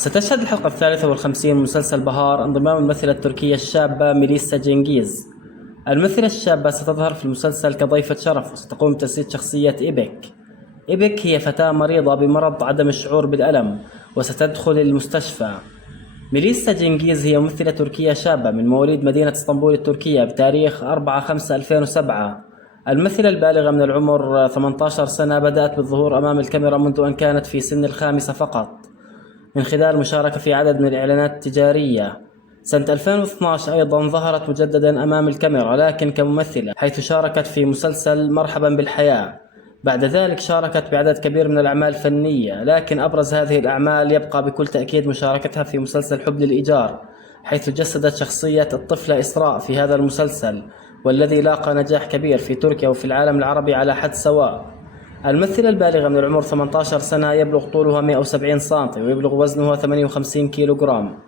ستشهد الحلقة 53 من مسلسل بهار انضمام الممثلة التركية الشابة ميليسا جنجيز. الممثلة الشابة ستظهر في المسلسل كضيفة شرف، وستقوم بتجسيد شخصية إيبك. إيبك هي فتاة مريضة بمرض عدم الشعور بالألم وستدخل المستشفى. ميليسا جنجيز هي ممثلة تركية شابة من مواليد مدينة اسطنبول التركية بتاريخ 4/5/2007. الممثلة البالغة من العمر 18 سنة بدأت بالظهور أمام الكاميرا منذ أن كانت في سن ال5 فقط، من خلال المشاركة في عدد من الإعلانات التجارية. سنة 2012 أيضا ظهرت مجددا أمام الكاميرا، لكن كممثلة، حيث شاركت في مسلسل مرحبا بالحياة. بعد ذلك شاركت بعدد كبير من الأعمال الفنية، لكن أبرز هذه الأعمال يبقى بكل تأكيد مشاركتها في مسلسل حب للإيجار، حيث جسدت شخصية الطفلة إسراء في هذا المسلسل، والذي لاقى نجاح كبير في تركيا وفي العالم العربي على حد سواء. الممثلة البالغة من العمر 18 سنة يبلغ طولها 170 سم ويبلغ وزنها 58 كيلوغرام.